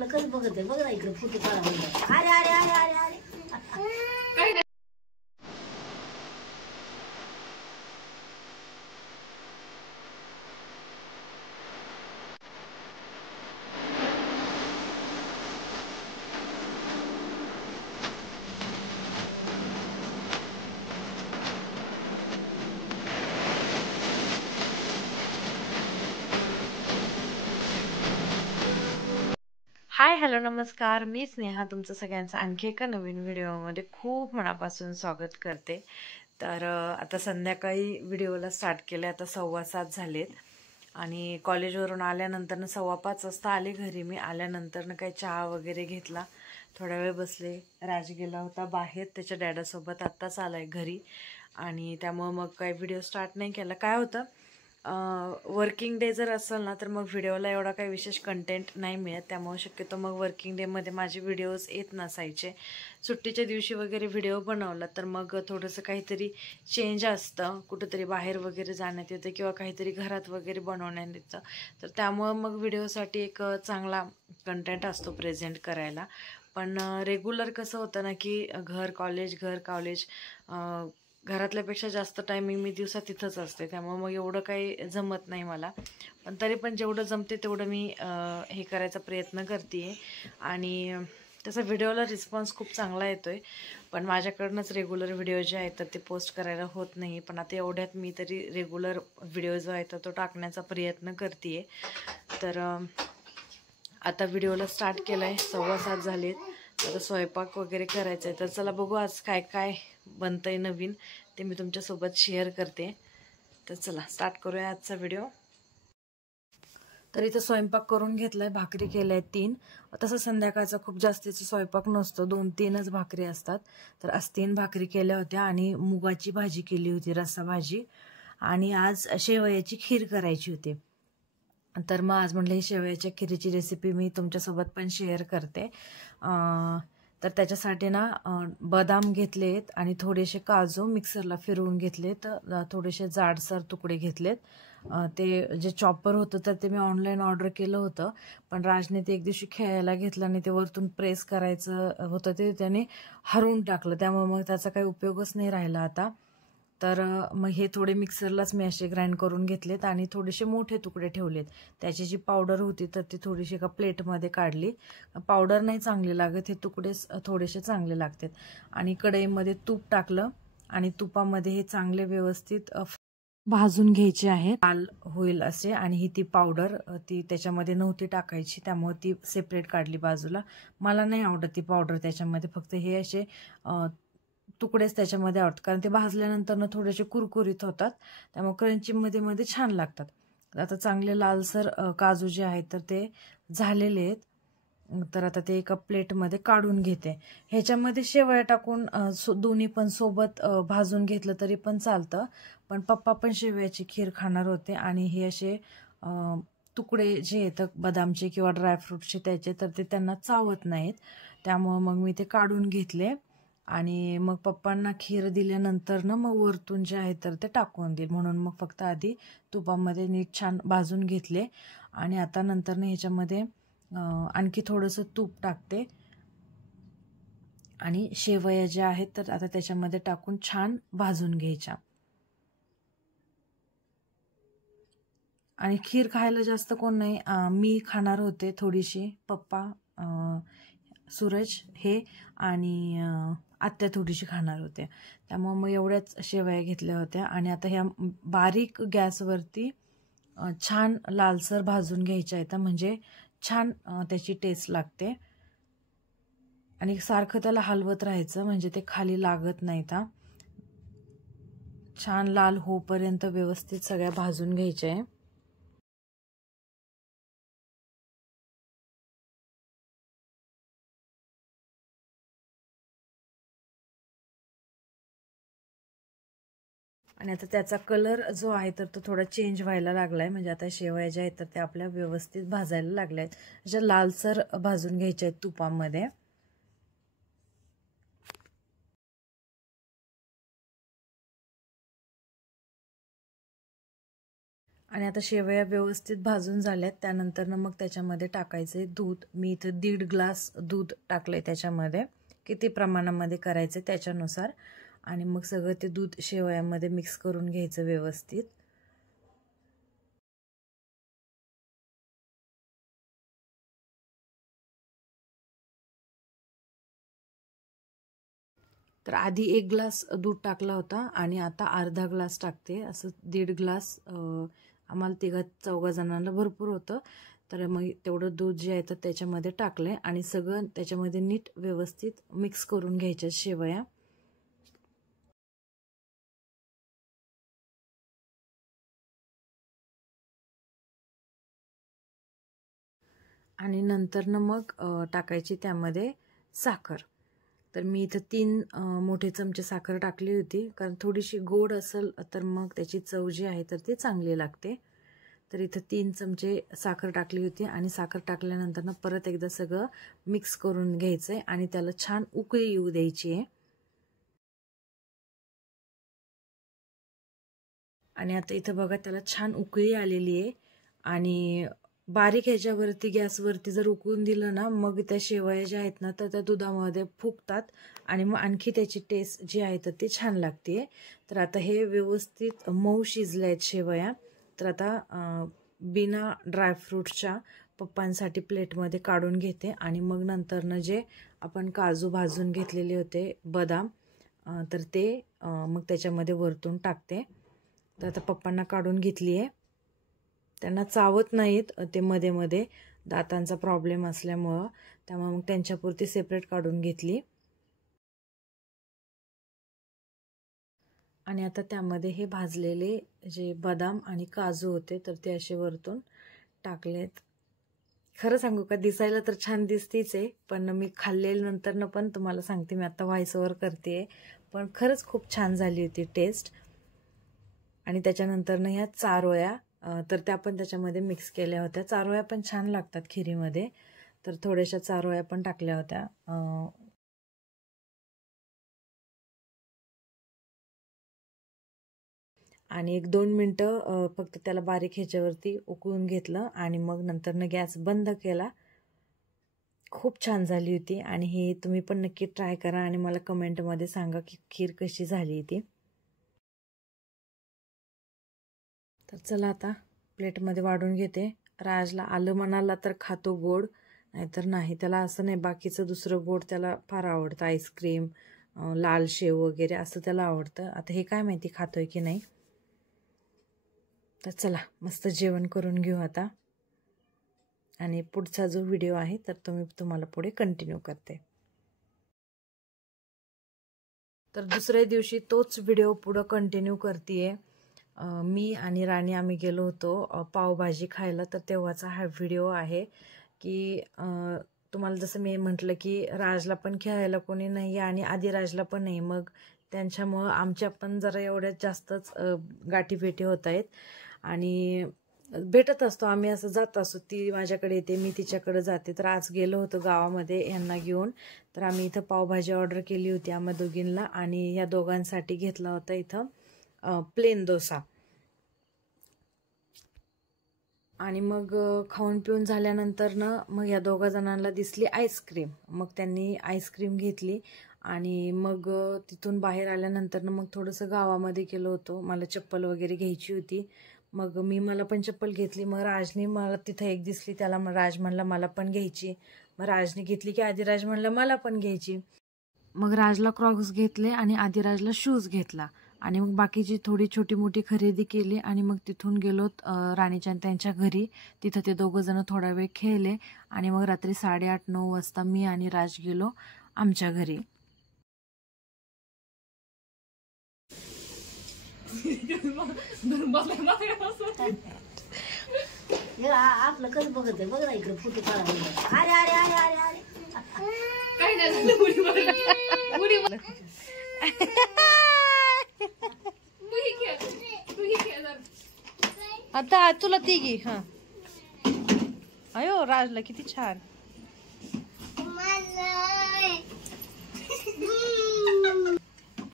आपलं कसं बघत आहे बघ ना इकडे फोटो काढा म्हणलं. अरे अरे अरे अरे अरे हाय हॅलो नमस्कार, मी स्नेहा तुमचं सगळ्यांचं आणखी एका नवीन व्हिडिओमध्ये खूप मनापासून स्वागत करते. तर आता संध्याकाळी व्हिडिओला स्टार्ट केलं. आता 7:15 झालेत आणि कॉलेजवरून आल्यानंतर 5:15 वाजता आले घरी. मी आल्यानंतर काही चहा वगैरे घेतला, थोडा वेळ बसले. राज गेला होता बाहेर त्याच्या डॅडासोबत, आत्ताच आलाय घरी आणि त्यामुळं मग काही व्हिडिओ स्टार्ट नाही केला. काय होतं वर्किंग डे जर असेल ना तर मग व्हिडिओला एवढा काही विशेष कंटेंट नाही मिळत, त्यामुळे शक्यतो मग वर्किंग डेमध्ये माझे व्हिडिओज येत नसायचे. सुट्टीच्या दिवशी वगैरे व्हिडिओ बनवला तर मग थोडंसं काहीतरी चेंज असतं, कुठंतरी बाहेर वगैरे जाण्यात येतं किंवा काहीतरी घरात वगैरे बनवण्यात येतं. तर त्यामुळं मग व्हिडिओसाठी एक चांगला कंटेंट असतो प्रेझेंट करायला. पण रेग्युलर कसं होतं ना की घर कॉलेज घरातल्यापेक्षा जास्त टायमिंग मी दिवसात तिथंच असते, त्यामुळे मग एवढं काही जमत नाही मला. पण तरी पण जेवढं जमते तेवढं मी हे करायचा प्रयत्न करते आणि तसं व्हिडिओला रिस्पॉन्स खूप चांगला येतो आहे. पण माझ्याकडनंच रेग्युलर व्हिडिओ जे आहेत तर ते पोस्ट करायला होत नाही. पण आता एवढ्यात मी तरी रेग्युलर व्हिडिओ जो आहे तर तो टाकण्याचा प्रयत्न करते आहे. तर आता व्हिडिओला स्टार्ट केला आहे. 7:15 झालेत. आता स्वयंपाक वगैरे करायचा आहे. तर चला बघू आज काय काय बनतंय नवीन, ते मी तुमच्यासोबत शेअर करते. तर चला स्टार्ट करूया आजचा व्हिडिओ. तर इथं स्वयंपाक करून घेतलाय, भाकरी केल्या 3. तसं संध्याकाळचा खूप जास्तीचा स्वयंपाक नसतो, 2-3च भाकरी असतात. तर आज 3 भाकरी केल्या होत्या आणि मुगाची भाजी केली होती, रस्सा भाजी. आणि आज शेवयाची खीर करायची होती. तर मग आज म्हटलं ही शेवयाच्या खिरीची रेसिपी मी तुमच्यासोबत पण शेअर करते. तर त्याच्यासाठी ना बदाम घेतलेत आणि थोडेसे काजू मिक्सरला फिरवून घेतलेत, थोडेसे जाडसर तुकडे घेतलेत. ते जे चॉपर होतं तर ते मी ऑनलाईन ऑर्डर केलं होतं, पण राजने ते एक दिवशी खेळायला घेतलं आणि ते वरतून प्रेस करायचं होतं ते त्याने हरवून टाकलं, त्यामुळे मग त्याचा काही उपयोगच नाही राहिला आता. तर मग हे थोडे मिक्सरलाच मी असे ग्राइंड करून घेतलेत आणि थोडेसे मोठे तुकडे ठेवलेत. त्याची जी पावडर होती तर ती थोडीशी एका प्लेटमध्ये काढली. पावडर नाही चांगली लागत, हे तुकडे थोडेसे चांगले लागतात. आणि कढईमध्ये तूप टाकलं आणि तुपामध्ये हे चांगले व्यवस्थित भाजून घ्यायचे आहे, लाल होईल असे. आणि ही ती पावडर ती त्याच्यामध्ये नव्हती टाकायची, त्यामुळे ती सेपरेट काढली बाजूला. मला नाही आवडत ती पावडर त्याच्यामध्ये, फक्त हे असे तुकडेच त्याच्यामध्ये आवडतात, कारण ते भाजल्यानंतर ना थोडेसे कुरकुरीत होतात, त्यामुळे क्रंची मध्ये मध्ये छान लागतात. आता चांगले लालसर काजू जे आहेत तर ते झालेले आहेत. तर आता ते एका प्लेटमध्ये काढून घेते. ह्याच्यामध्ये शेवया टाकून दोन्ही पण सोबत भाजून घेतलं तरी पण चालतं, पण पप्पा पण शेवयाची खीर खाणार होते आणि हे असे तुकडे जे येतात बदामचे किंवा ड्रायफ्रूटचे त्याचे तर ते त्यांना चावत नाहीत, त्यामुळं मग मी ते काढून घेतले. आणि मग पप्पांना खीर दिल्यानंतर ना मग वरतून जे आहे तर ते टाकून देईल, म्हणून मग फक्त आधी तुपामध्ये नीट छान भाजून घेतले. आणि आता नंतर ना ह्याच्यामध्ये आणखी थोडंसं तूप टाकते आणि शेवया ज्या आहेत तर आता त्याच्यामध्ये टाकून छान भाजून घ्यायच्या. आणि खीर खायला जास्त कोण नाही, मी खाणार होते थोडीशी, पप्पा, सूरज हे आणि आत्या थोडीशी खाणार होते, त्यामुळे मग एवढ्याच शेवया घेतल्या होत्या. आणि आता ह्या बारीक गॅसवरती छान लालसर भाजून घ्यायच्या आहेत, म्हणजे छान त्याची टेस्ट लागते. आणि सारखं त्याला हलवत राहायचं म्हणजे ते खाली लागत नाहीत. छान लाल होईपर्यंत व्यवस्थित सगळ्या भाजून घ्यायच्या आहे. आणि आता त्याचा कलर जो आहे तर तो थोडा चेंज व्हायला लागलाय, म्हणजे आता शेवया ज्या आहेत तर त्या आपल्या व्यवस्थित भाजायला लागल्या आहेत, अशा लालसर भाजून घ्यायच्या आहेत तुपामध्ये. आणि आता शेवया व्यवस्थित भाजून झाल्यात. त्यानंतर मग त्याच्यामध्ये टाकायचे दूध. मी इथं 1.5 ग्लास दूध टाकलंय त्याच्यामध्ये. किती प्रमाणामध्ये करायचं त्याच्यानुसार. आणि मग सगळं ते दूध शेवयामध्ये मिक्स करून घ्यायचं व्यवस्थित. तर आधी 1 ग्लास दूध टाकला होता आणि आता अर्धा ग्लास टाकते. असं 1.5 ग्लास आम्हाला 3-4 जणांना भरपूर होतं. तर मग तेवढं दूध जे आहे तर त्याच्यामध्ये टाकलंय आणि सगळं त्याच्यामध्ये नीट व्यवस्थित मिक्स करून घ्यायच्या शेवया. आणि नंतर मग टाकायची त्यामध्ये साखर. तर मी इथं 3 मोठे चमचे साखर टाकली होती, कारण थोडीशी गोड असेल तर मग त्याची चव जी आहे तर ती चांगली लागते. तर इथं 3 चमचे साखर टाकली होती आणि साखर टाकल्यानंतर परत एकदा सगळं मिक्स करून घ्यायचं आहे आणि त्याला छान उकळी येऊ द्यायची आहे. आणि आता इथं बघा त्याला छान उकळी आलेली आहे आणि बारीक ह्याच्यावरती गॅसवरती जर उकळून दिलं ना, मग त्या शेवया ज्या आहेत ना तर त्या दुधामध्ये फुगतात आणि मग आणखी त्याची टेस्ट जी आहे तर ती छान लागते. तर आता हे व्यवस्थित मऊ शिजले आहेत शेवया. तर आता बिना ड्रायफ्रूट्सच्या पप्पांसाठी प्लेटमध्ये काढून घेते आणि मग नंतरनं जे आपण काजू भाजून घेतलेले होते, बदाम, तर ते मग त्याच्यामध्ये वरतून टाकते. तर आता पप्पांना काढून घेतली आहे. त्यांना चावत नाहीत ते, मध्ये मध्ये दातांचा प्रॉब्लेम असल्यामुळं, त्यामुळे मग त्यांच्यापुरती सेपरेट काढून घेतली. आणि आता त्यामध्ये हे भाजलेले जे बदाम आणि काजू होते तर ते असे वरतून टाकलेत. खरं सांगू का, दिसायला तर छान दिसतीच आहे, पण मी खाल्लेल्यानंतर पण तुम्हाला सांगते, मी आता व्हॉइस ओव्हर करते, पण खरंच खूप छान झाली होती टेस्ट. आणि त्याच्यानंतर ह्या चारोळ्या तर त्या पण त्याच्यामध्ये मिक्स केल्या होत्या. चारोळ्या पण छान लागतात खिरीमध्ये, तर थोड्याशा चारोळ्या पण टाकल्या होत्या. आणि 1-2 मिनटं फक्त त्याला बारीक ह्याच्यावरती उकळून घेतलं आणि मग नंतरनं गॅस बंद केला. खूप छान झाली होती आणि हे तुम्ही पण नक्की ट्राय करा आणि मला कमेंटमध्ये सांगा की खीर कशी झाली ती. तर चला आता प्लेटमध्ये वाढून घेते. राजला आलं म्हणाला तर खातो गोड, नाहीतर नाही. त्याला असं नाही, बाकीचं दुसरं गोड त्याला फार आवडतं, आईस्क्रीम, लाल शेव वगैरे असं त्याला आवडतं. आता हे काय माहिती खातोय की नाही. तर चला मस्त जेवण करून घेऊ आता आणि पुढचा जो व्हिडिओ आहे तर तुम्हाला पुढे कंटिन्यू करते. तर दुसऱ्या दिवशी तोच व्हिडिओ पुढं कंटिन्यू करते. मी आणि राणी आम्ही गेलो होतो पावभाजी खायला, तर तेव्हाचा हा व्हिडिओ आहे की तुम्हाला जसं मी म्हटलं की राजला पण खेळायला कोणी नाही आणि आदिराजला पण नाही, मग त्यांच्यामुळं आमच्या पण जरा एवढ्यात जास्तच गाठीभेटी होत आहेत आणि भेटत असतो आम्ही, असं जात असतो. ती माझ्याकडे येते, मी तिच्याकडे जाते. तर आज गेलो होतो गावामध्ये यांना घेऊन, तर आम्ही इथं पावभाजी ऑर्डर केली होती आम्हा दोघींना आणि या दोघांसाठी घेतला होता इथं प्लेन डोसा. आणि मग खाऊन पिऊन झाल्यानंतर मग या 2 जणांना दिसली आईस्क्रीम, मग त्यांनी आईस्क्रीम घेतली आणि मग तिथून बाहेर आल्यानंतर मग थोडंसं गावामध्ये गेलो होतो. मला चप्पल वगैरे घ्यायची होती, मग मला पण चप्पल घेतली. मग राजनी मला तिथं एक दिसली, त्याला मग राज म्हणला मला पण घ्यायची. मग राजने घेतली की आदिराज म्हणला मला पण घ्यायची. मग राजला क्रॉक्स घेतले आणि आदिराजला शूज घेतला आणि मग बाकीची थोडी छोटी मोठी खरेदी केली आणि मग तिथून गेलो राणीच्या त्यांच्या घरी. तिथं ते 2 जण थोडा वेळ खेळले आणि मग रात्री 8:30-9 वाजता मी आणि राज गेलो आमच्या घरी. आपलं कसं बघत आहे बघ ना, इकडे फोटो काढा. अरे अरे अरे अरे अरे आता तुला ती घे. हा, अयो राजला किती छान.